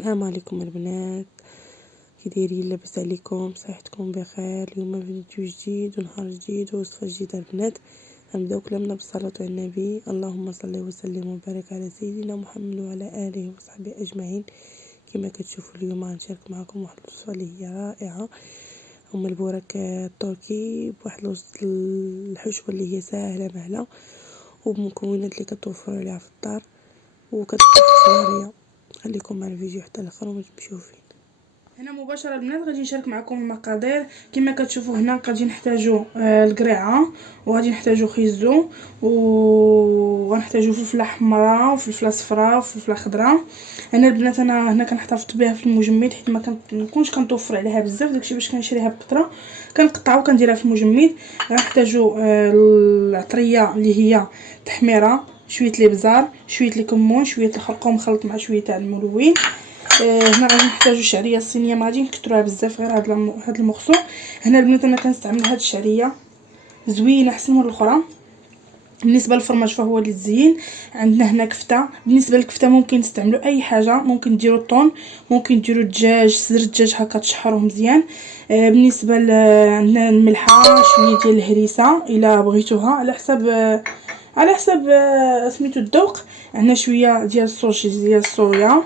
السلام عليكم البنات، كي دايرين؟ لاباس عليكم؟ صحتكم بخير؟ اليوم فيديو جديد ونهار جديد ووصفه جديده البنات. غنبداو كلامنا بالصلاه على النبي. اللهم صل وسلم وبارك على سيدنا محمد وعلى اله وصحبه اجمعين. كما كتشوفوا اليوم غنشارك معكم واحد الوصفه اللي هي رائعه، هما البوراك التركي بواحد الحشوه اللي هي ساهله مهله وبمكونات اللي كتوفر عليها في الدار وكتبقى خياريه. خليكم مع الفيديو حتى الاخر وما تمشيو فين. هنا مباشره البنات غادي نشارك معكم المقادير. كما كتشوفوا هنا غادي نحتاجوا القريعه، وغادي نحتاجوا خيزو، وغنحتاجوا فلفله حمراء وفلفله صفراء وفلفله خضراء. انا البنات انا هنا كنحتفظ بها في المجمد حيت ما كنكونش كنتوفر عليها بزاف، داكشي باش كنشريها بكثره كنقطعها وكنديرها في المجمد. غنحتاجوا العطريه اللي هي تحميره، شويه الابزار، شويه الكمون، شويه الخرقوم مخلط مع شويه تاع الملون. هنا غادي نحتاجو الشعريه الصينيه، ما غادي نكثروها بزاف، غير هاد المقصو. هنا البنات انا كنستعمل هاد الشعريه زوينه احسن من الاخرى. بالنسبه للفرماج فهو للزين. عندنا هنا كفته، بالنسبه للكفته ممكن تستعملوا اي حاجه، ممكن ديروا الطون، ممكن ديروا الدجاج، صدر الدجاج هكا تشحروه مزيان. بالنسبه عندنا الملحه، شويه ديال الهريسه الا بغيتوها على حسب سميتو الذوق. عندنا شويه ديال الصوص ديال الصويا،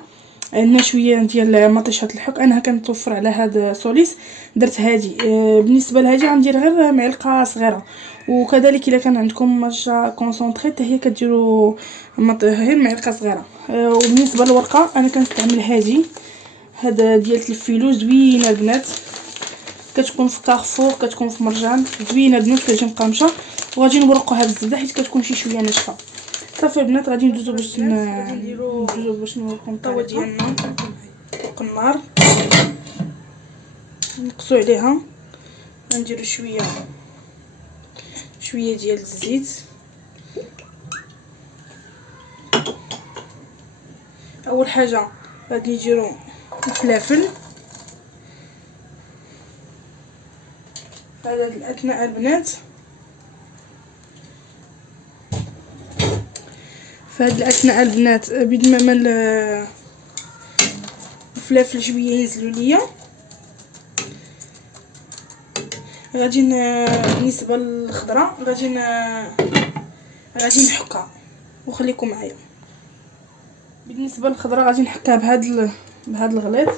عندنا شويه ديال مطيشه الحك. انا كنتوفر على هذا سوليس درت هادي. بالنسبه لهادي غندير غير معلقه صغيره، وكذلك الا كان عندكم ماجا كونسونطري حتى هي كديروا غير معلقه صغيره. وبالنسبه للورقه انا كنستعمل هذا ديال الفيلو، زوينه البنات، كتكون في كارفور، كتكون في مرجان، زوينه البنات، كتجي مقامشه. وغادي نورقوها بالزبده حيت كتكون شي شويه ناشفه. صافي البنات غادي ندوزو باش نورقو الطاوه ديالنا فوق النار، نقصو عليها، غنديرو شويه ديال الزيت. اول حاجه غادي نديرو الفلافل. هذا الاثناء البنات بيد ما الفلافل شويه ينزلوا ليا، غادي بالنسبه للخضره غادي نحكها وخليكم معايا. بالنسبه للخضره غادي نحكها بهذا الغليظ.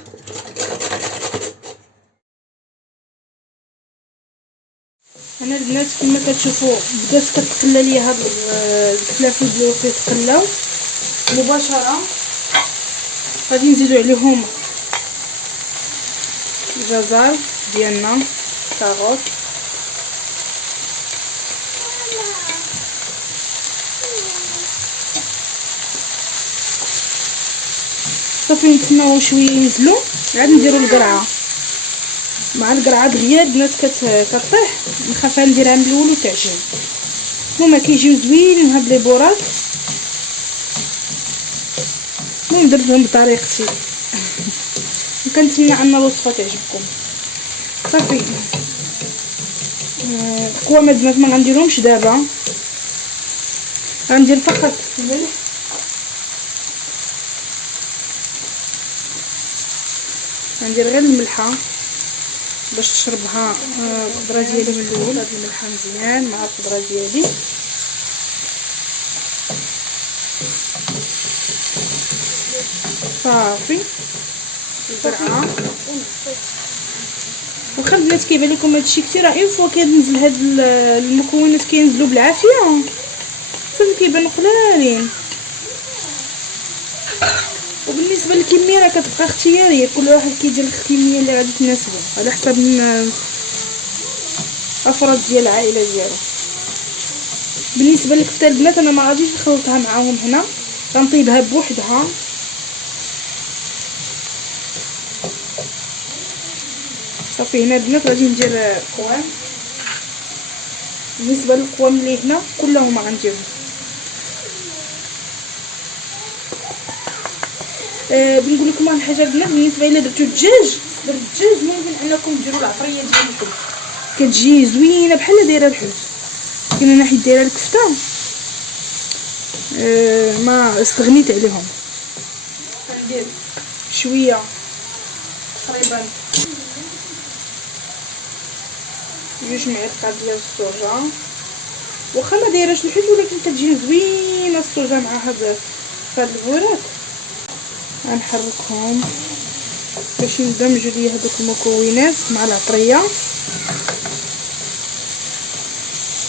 انا البنات كما كتشوفوا بدات كتقلى ليا هاد الفلافل اللي كيتقلاو. مباشره غادي نزيدو عليهم الجزر ديالنا، كاروت، صافي نتسناو شويه ينزلوا، عاد نديروا القرعه. مع القرعه دغيا البنات كطيح، نخافها نديرها من الاول وتعجن. المهم كيجيو زوينين هاد لي بوراك. المهم درتهم بطريقتي وكنتمنى ان الوصفه تعجبكم. صافي القوامه البنات ما غنديرهمش دابا، غندير فقط الملح، غندير غير الملحه باش تشربها الخضره ديالي من الاول. هاد الملحه مزيان مع الخضره ديالي. صافي القرعه. واخا البنات كيبان لكم هادشي كثير، راه اون فوا كينزل هاد المكونات كينزلوا بالعافيه صافي كيبانوا قلالين. وبالنسبه للكميه راه كتبقى اختياريه، كل واحد كيدير الكميه اللي غادي تناسبو على حسب افراد ديال العائله ديالو. بالنسبه للكفته البنات انا ما غاديش نخلطها معاهم، هنا غنطيبها بوحدها. صافي هنا البنات غادي ندير القوام. بالنسبه للقوام اللي هنا كلهم غنديرهم. بنقول لكم واحد الحاجه البنات، بالنسبه الى درتو الدجاج ممكن انكم ديروا العطريه ديال الحوت، كتجي زوينه بحال دايره الحوت. لكن انا حيت دايره الكفته ما استغنيت عليهم. غندير شويه تقريبا 2 معالق ديال الصوجا، واخا ما دايراش الحوت ولكن كتجي زوينه الصوجا مع هاد البوراك. غنحركهم باش يندمجوا ليا هذوك المكونات مع العطريه.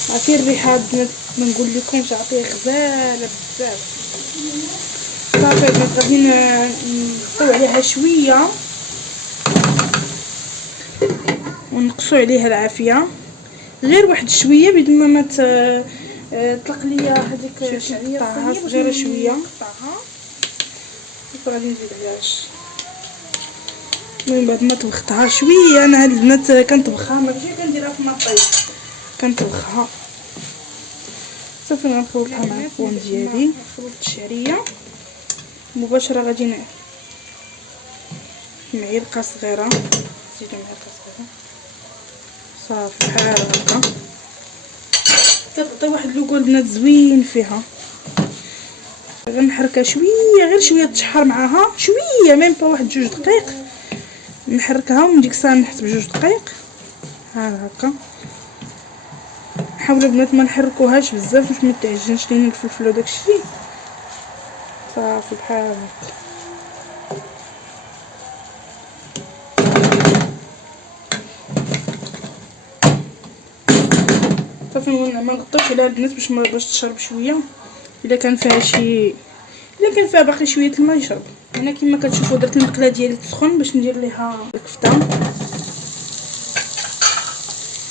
عطيه الريحه البنات ما نقول لكمش، عطيه غزاله بزاف. صافي البنات غادي نحطيو عليها شويه ونقصو عليها العافيه، غير واحد شويه بيد ما طلق ليا هذيك الشعريه صغيره شويه نقطعها وغادي نزيد عليها. المهم بعد ما طبختها شويه، انا هاد البنات كنطبخها ماشي كنديرها في مطيب، كنطبخها صافي. غنخلطها مع الفوان ديالي، خلطت الشعريه مباشره. غادي معلقه صغيره، نزيدو معلقه صغيره صافي بحال هكا. كتعطي واحد لوغو البنات زوين فيها. غنحركها شويه، غير شويه تشحر معاها شويه، ميم با واحد 2 دقائق نحركها، ومن ديك الساعه نحسب 2 دقائق بحال هكا. نحاول البنات ما نحركوهاش بزاف باش ما تعجنش لينا الفلفل وداك الشيء. صافي بحال هكا. صافي ما نغطيوش عليها البنات باش تشرب شويه. الا كان فيها باقي شويه الماء يشرب. هنا كما كتشوفوا درت المقله ديالي تسخن باش ندير ليها الكفته.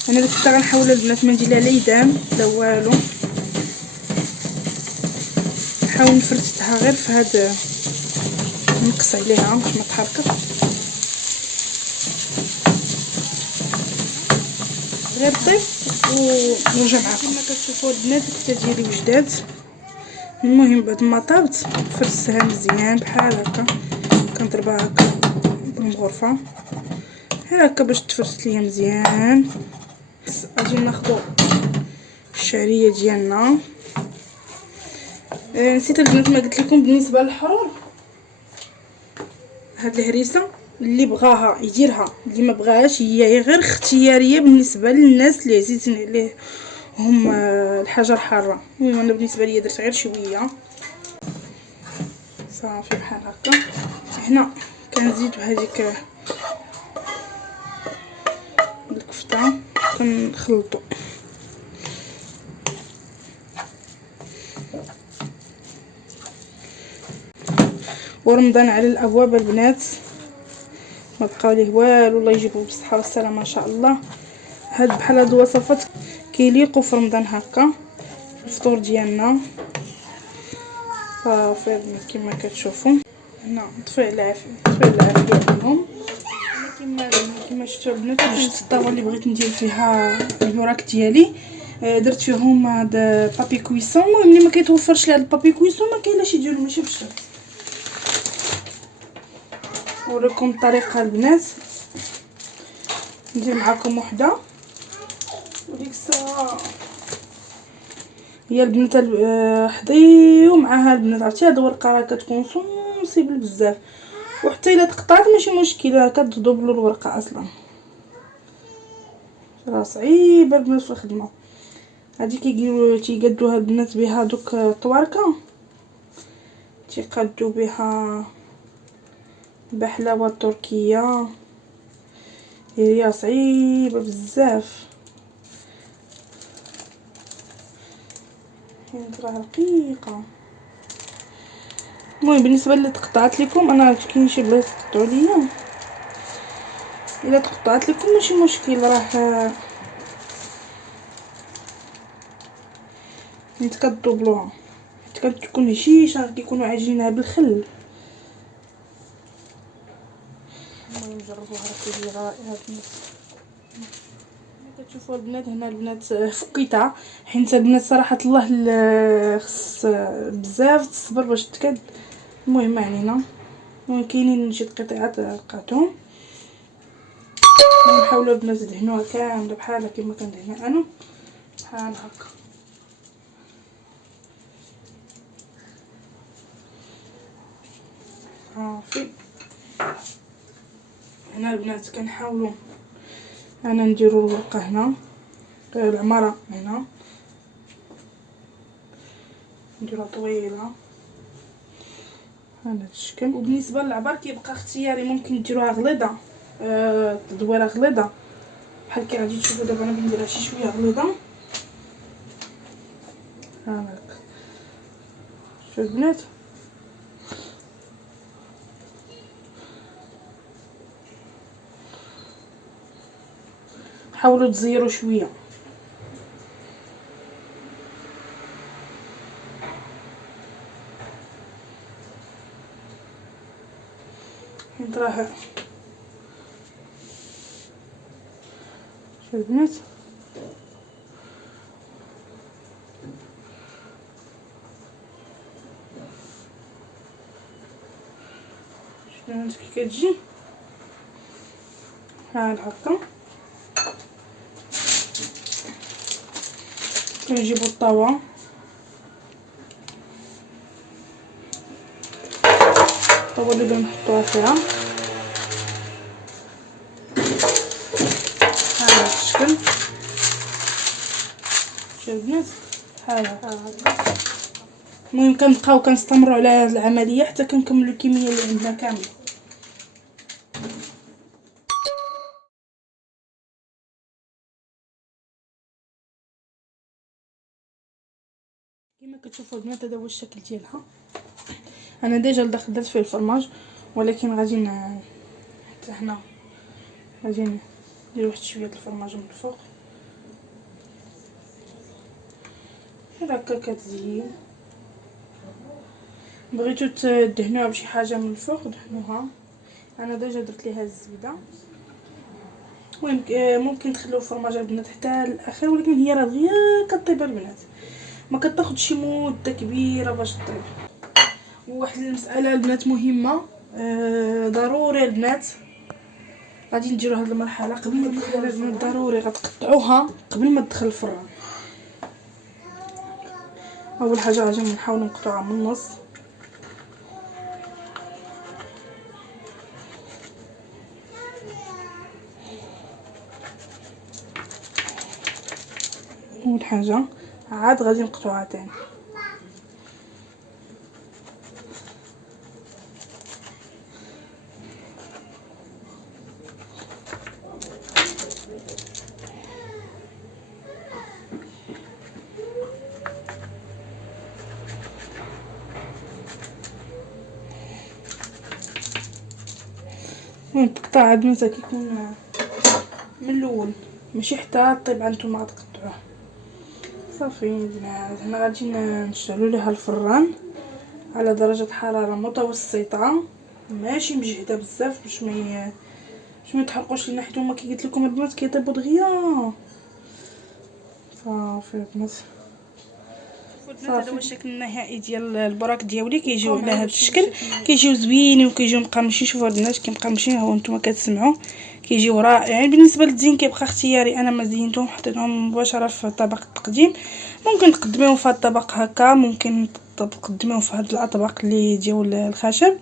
انا الكفته غنحاول البنات ما ندير لها لا يدام لا والو، نحاول نفرتها غير في هاد، نقص عليها باش ما تحركش، غير طيب ونرجع معكم. كما كتشوفوا البنات الكفته ديالي وجدات. المهم بعد ما طابت فرستها مزيان بحال هكا، كنضربها هكا بالمغرفه بحال هكا باش تفرست ليا مزيان. غادي ناخذ الشعريه ديالنا. نسيت البنات ما قلت لكم بالنسبه للحرور، هاد الهريسه اللي بغاها يديرها، اللي ما بغاهاش هي غير اختياريه بالنسبه للناس اللي عزيزين عليه هم الحاجه الحاره. المهم انا بالنسبه لي درت غير شويه صافي بحال هكا. هنا كنزيدو هذيك الكفته كنخلطو. ورمضان على الابواب البنات، ما بقاو ليه والو، الله يجيبو بالصحه والسلامه ان شاء الله. بحال هاد الوصفات كيليقوا في رمضان هكا الفطور ديالنا. صافي كما كتشوفوا هنا نطفي العافيه عليهم. كما شفتوا البنات جبت الطاوله اللي بغيت ندير فيها الوراك ديالي، درت فيهم هاد بابي كويسون. المهم اللي ما كيتوفرش لهاد البابي كويسون ما كاين لاش يديروا ماشي بشرط. نوريكم الطريقه البنات، ندير معكم وحده وديك الساعه هي البنات حضيو معاها البنات. عرفتي هاد الورقه راه كتكون سونسيبل بزاف، وحتى الا تقطعت ماشي مشكل، كتدوبلو الورقه اصلا، راه صعيبه البنات في الخدمه. هادي تيقادوها البنات بها دوك الطواركه، تيقادو بها بحلاوه تركيه، هي صعيبه بزاف، راه رقيقه. المهم بالنسبه اللي تقطعت لكم انا، كاين شي بلايص تقطعوا ليا، الا تقطعت لكم ماشي مشكل، راه انت كتدوبلوها، كتكون هشيشه، كيكونوا عاجينها بالخل. المهم جربوها راه كتجي رائعه كتشوفوا البنات. هنا البنات فكيتها، حيت البنات صراحه الله خص بزاف الصبر باش تكد. المهم ما علينا، المهم كاينين شي قطعات لقيتهم. نحاولوا البنات ندهنوها كامله بحال كما كندهنها انا بحال هكا. صافي هنا البنات كنحاولوا انا نديروا الورقه هنا العماره هنا نديروها طويله هذا الشكل. وبالنسبه للعبر كيبقى اختياري، ممكن ديروها غليظه تدويره غليظه بحال كي غادي تشوفوا دابا. انا بنديرها شي شويه غليظه هاك. شوفوا البنات حاولوا تزيروا شويه حيت راه شوفوا البنات شوفوا كي كتجي ها هكا. كنجيبوا الطاوه اللي بنحطوها فيها هذا الشكل. شوفوا البنات هذا. المهم كنبقاو كنستمروا على هذه العمليه حتى كنكملوا الكميه اللي عندنا كامله. كما كتشوفوا البنات هذا هو الشكل ديالها. انا ديجا لداخل درت فيه الفرماج، ولكن غادي حتى هنا غادي ندير واحد شويه د الفرماج من الفوق هكا كتزين. بغيتو تدهنوها بشي حاجه من الفوق دهنوها. انا ديجا درت ليها الزبده. المهم ممكن تخليو الفرماج البنات حتى الاخر، ولكن هي راه دغيا كطيب البنات، ما كتاخذش مده كبيره باش طيب. وواحد المساله البنات مهمه ضروري البنات غادي نديروا هذه المرحله قبل ما تدخل البنات، ضروري غتقطعوها قبل ما تدخل الفران. اول حاجه غادي نحاول نقطعها من النص اول حاجه، عاد غادي نقطعوها تاني. المهم التقطاع البنات كيكون من الاول ماشي حتى طيب نتوما غتقطعوه صافي. البنات هنا غادي نشعلوا ليها الفران على درجه حراره متوسطه، ماشي مجهده بزاف باش ما يتحرقوش لينا، حيت هما كي قلت لكم البنات كيطيبوا دغيا. صافي البنات هذا هو الشكل النهائي ديال البراك ديالي. كيجيو على هذا الشكل، كيجيو زوينين وكيجيو مقرمشين. شوفوا البنات كي مقرمشين هو نتوما كتسمعوا كيجيو رائعين. بالنسبه للتزيين كيبقى اختياري، انا ما زينتهم حطيتهم مباشره في طبق التقديم. ممكن تقدميهم في هذا الطبق هكا، ممكن تقدميهم في هذا الاطباق اللي ديال الخشب.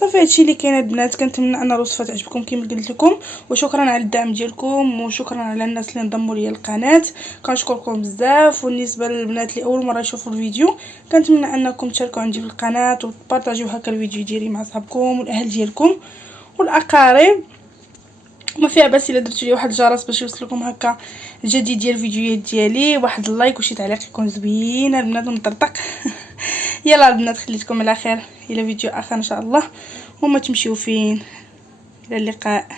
صافي هادشي اللي كاين البنات. كنتمنى ان الوصفه تعجبكم كما قلت لكم، وشكرا على الدعم ديالكم، وشكرا على الناس اللي انضموا ليا القناه، كنشكركم بزاف. والنسبه للبنات اللي اول مره يشوفوا الفيديو، كنتمنى انكم تشاركوا عندي في القناه وتبارطاجيو هكا الفيديو ديالي مع صحابكم والاهل ديالكم والاقارب. ما فيها باس الا درتوا لي واحد الجرس باش يوصلكم هكا الجديد ديال الفيديوهات ديالي، واحد اللايك وشي تعليق يكون زوين البنات ومطرطق. يلا البنات خليتكم على خير الى فيديو اخر ان شاء الله، وما تمشيو فين. الى اللقاء.